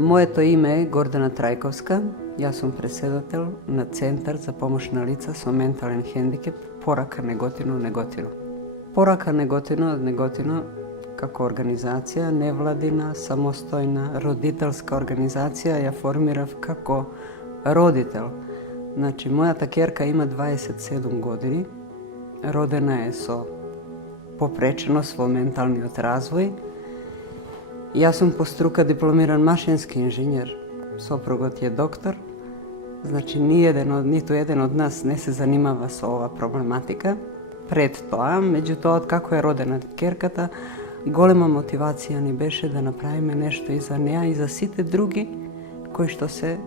Моето име е Гордана Трајковска. Јас сум преседател на Центар за помош на лица со ментален хендикеп Порака Неготино. Порака Неготино како организација, невладина, самостојна, родителска организација, ја формирав како родител. Значи, мојата ќерка има 27 години, родена е со попреченост во менталниот развој. Јас сум по струка дипломиран машински инженер, сопругот е доктор. Значи, ниту еден од нас не се занимава со ова проблематика. Пред тоа, меѓутоа, како е родена ќерката, голема мотивација ни беше да направиме нешто и за неа и за сите други кои што се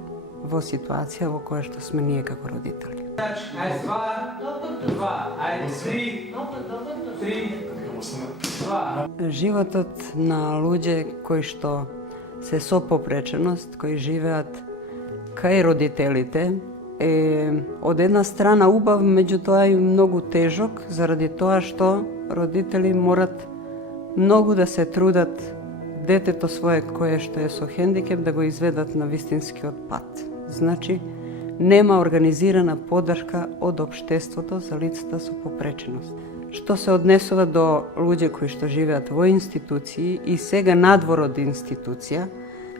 во ситуација во која што сме ние како родители. Животот на луѓе кои што се со попреченост, кои живеат кај родителите, е од една страна убав, меѓутоа и многу тежок, заради тоа што родители морат многу да се трудат детето свое кое што е со хендикеп да го изведат на вистинскиот пат. Значи, нема организирана поддршка од општеството за лицата со попреченост. Што се однесува до луѓе кои што живеат во институции и сега надвор од институција,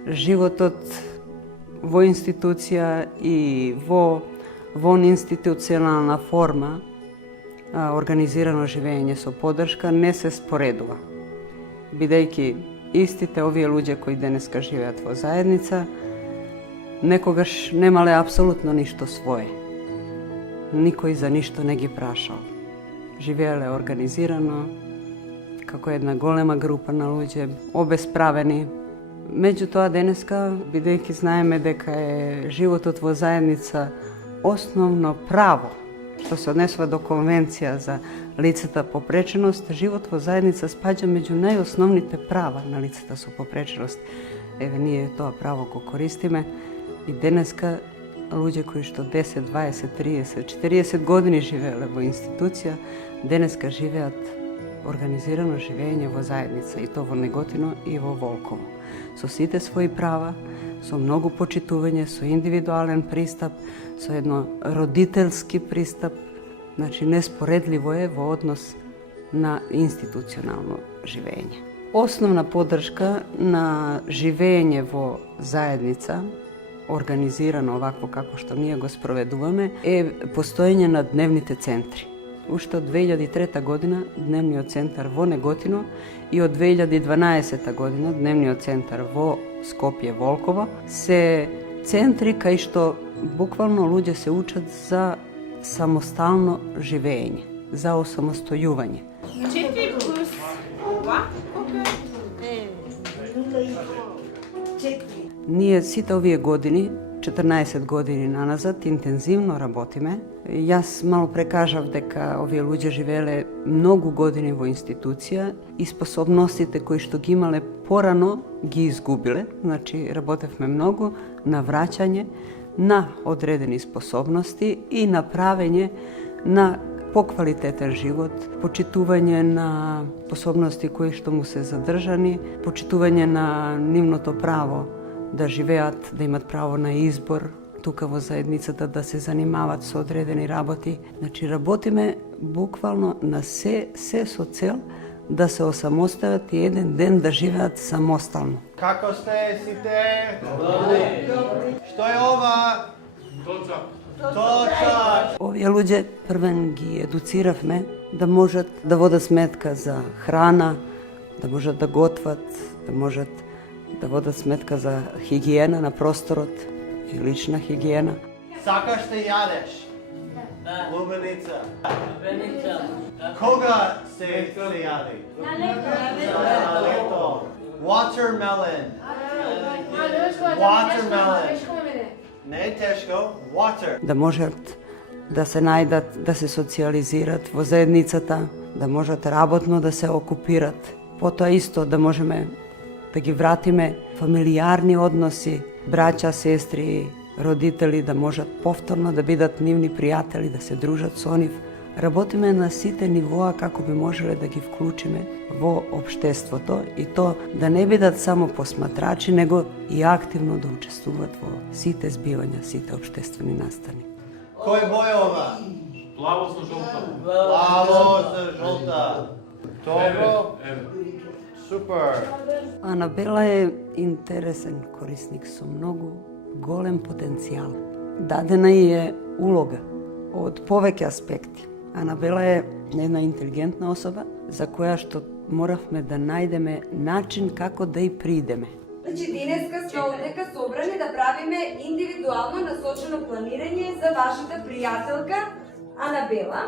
животот во институција и во институционална форма, организирано живење со поддршка не се споредува. Бидејќи истите овие луѓе кои денеска живеат во заедница, некогаш немале апсолутно ништо свое. Никој за ништо не ги прашал. Живееле организирано, како една голема група на луѓе, обесправени. Меѓутоа денеска, бидејќи знаеме дека е животот во заедница основно право, што се однесува до Конвенција за лицата попреченост, живот во заедница спаѓа меѓу најосновните права на лицата со попреченост. Еве, ние тоа право го користиме и денеска луѓе кои што 10, 20, 30, 40 години живееле во институција, денеска живеат организирано живење во заедница, и то во Неготино и во Волково. Со сите своји права, со многу почитување, со индивидуален пристап, со едно родителски пристап, значи неспоредливо е во однос на институционално живење. Основна поддршка на живење во заедница, организирано овакво како што ние го спроведуваме, е постоење на дневните центри. Уште од 2003 година дневниот центар во Неготино и од 2012 година дневниот центар во Скопје Волково се центри кај што буквално луѓе се учат за самостално живење, за осамостојување. 4 плюс ова, Ние сите овие години, 14 години наназад, интензивно работиме. Јас мало прекажав дека овие луѓе живееле многу години во институција и способностите кои што ги имале порано ги изгубиле. Значи, работевме многу на враќање на одредени способности и на правење на поквалитетен живот, почитување на способности кои што му се задржани, почитување на нивното право да живеат, да имат право на избор тука во заедницата, да се занимават со одредени работи. Значи, работиме буквално на се со цел да се осамостават и еден ден да живеат самостално. Како сте сите? Добри. Што е ова? Точак. Овие луѓе првен ги едуциравме да можат да водат сметка за храна, да можат да готват, да можат да водат сметка за хигиена на просторот и лична хигиена. Сакаш да јадеш? Да. Лубеница. Лубеница. Кога се јади? На лето. Watermelon. Watermelon. Не е тешко. Water. Да можат да се најдат, да се социализират во заедницата, да можат работно да се окупират. Потоа исто да можеме да ги вратиме фамилијарни односи, браќа, сестри, родители, да можат повторно да бидат нивни пријатели, да се дружат со нив, Работиме на сите нивоа како би можеле да ги вклучиме во општеството и то да не бидат само посматрачи, него и активно да учествуваат во сите збивања, сите општествени настани. Кој бој е ова? Плаво со жолта. Плаво со жолта. Добро. Супер. Анабела е интересен корисник со многу голем потенцијал. Дадена е улога од повеќе аспекти. Анабела е една интелигентна особа за која што моравме да најдеме начин како да и придеме. Значи, денеска сме овдека собрани да правиме индивидуално насочено планирање за вашата пријателка Анабела.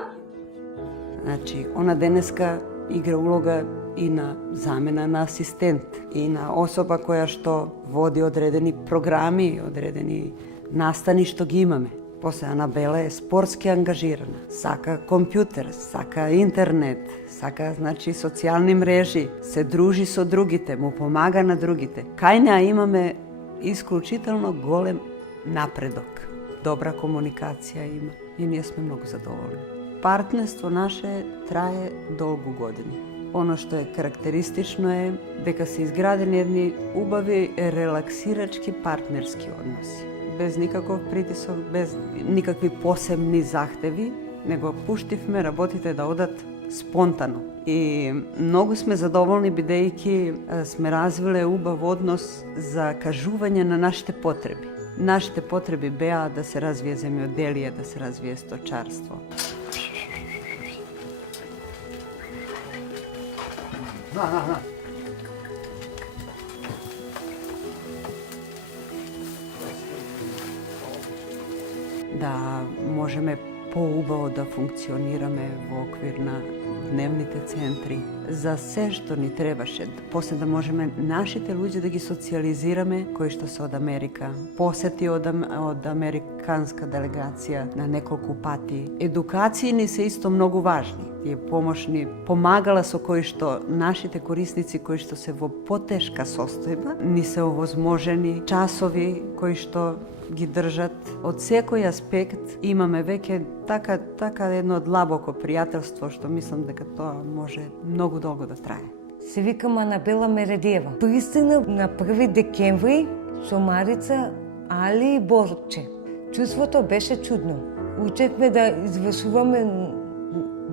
Значи, она денеска игра улога и на замена на асистент, и на особа која што води одредени програми, одредени настани што ги имаме. После Анабела е спортски ангажирана, сака компјутер, сака интернет, сака значи социјални мрежи, се дружи со другите, му помага на другите. Кај неа имаме исклучително голем напредок. Добра комуникација има и ние сме многу задоволни. Партнерство наше трае долгу години. Оно што е карактеристично е дека се изградени едни убави релаксирачки партнерски односи. Без никаков притисок, без никакви посебни захтеви, него пуштивме работите да одат спонтано. И многу сме задоволни бидејќи сме развиле убав однос за кажување на нашите потреби. Нашите потреби беа да се развие земјоделие, да се развие сточарство. Да можеме поубаво да функционираме во оквир на дневните центри, за се што ни требаше, после да можеме нашите луѓе да ги социализираме, кои што се од Америка, посети од американска делегација на неколку пати. Едукации ни се исто многу важни. Тие помошни помагала со кои што нашите корисници кои што се во потешка состојба, ни се овозможени часови кои што ги држат. Од секој аспект имаме веќе така едно длабоко пријателство што мислам дека тоа може многу долго да трае. Се викам Анабела Мередиева. Пристигнав на 1 декември со Марица, Али и Борче. Чувството беше чудно. Учевме да извршуваме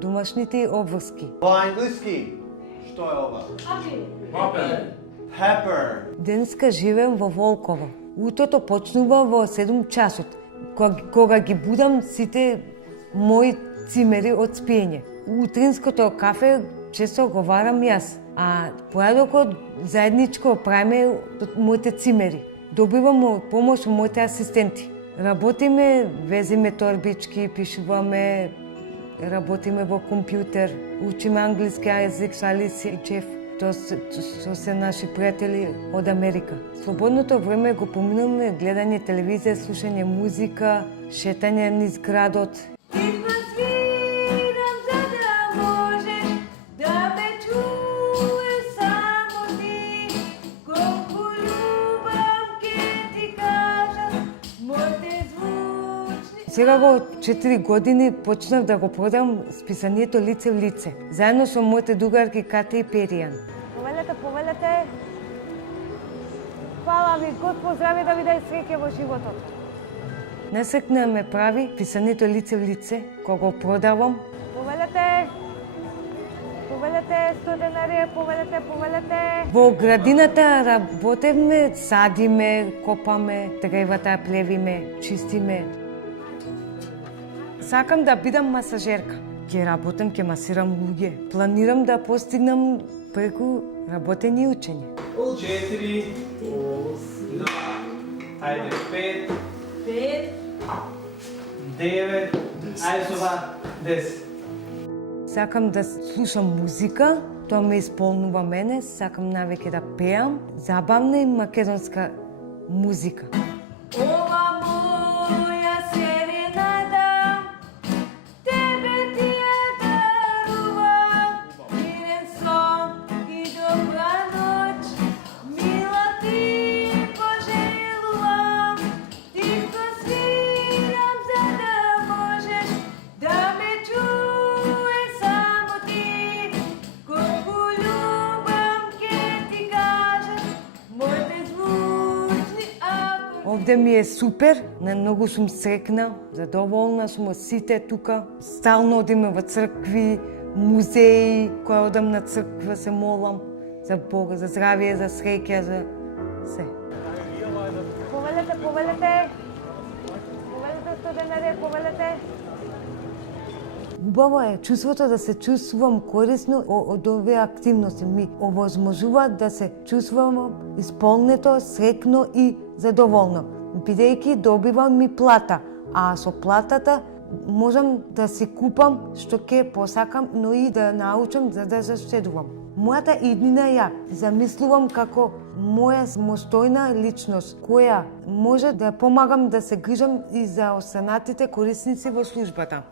домашните обврски. Во англиски, што е ова? Pepper. Денеска живеем во Волково. Утото почнува во 7 часот, кога ги будам сите мои цимери од спиење. Утринското кафе често го варам јас, а појадокот заедничко правиме од моите цимери. Добивам помош од моите асистенти. Работиме, везиме торбички, пишуваме, работиме во компјутер, учиме англиски јазик со Алиси и Чеф. Тоа се наши пријатели од Америка. Слободното време го поминуваме гледање телевизија, слушање музика, шетање низ градот. Сега во 4 години почнав да го продавам списанието Лице в лице, заедно со моите другарки Кате и Перијан. Повелете. Фала ви, Господ здраве да ви даде среќа во животот. Насекна ме прави писанието Лице в лице, кога го продавам. Повелете, студенарија, повелете. Во градината работевме, садиме, копаме, тревата плевиме, чистиме. Сакам да бидам масажерка. Ќе работам, ќе масирам луѓе. Планирам да постигнам преку работење и учење. 4, 2, ајде 5, 9, ајде сова 10. Сакам да слушам музика, тоа ме исполнува мене, сакам навеќе да пеам, забавна и македонска музика. Ова моја серенада, тебе ти ја дарувам, мирен сон и добра ноќ, мила ти пожелувам, тихо свирам за да можеш да ме чуеш. сите ми е супер, на многу сум срекна, задоволна сум од сите тука. Стално одиме во цркви, музеи, кога одам на црква се молам за Бога, за здравие, за среќа, за се. Повелете, повелете! Повелете студенаре, повелете! Убаво е чувството да се чувствувам корисно од овие активности. Ми овозможуваат да се чувствувам исполнето, срекно и задоволно. Бидејќи добивам ми плата, а со платата можам да си купам што ќе посакам, но и да научам за да заштедувам. Мојата иднина ја замислувам како моја самостојна личност, која може да помагам да се грижам и за останатите корисници во службата.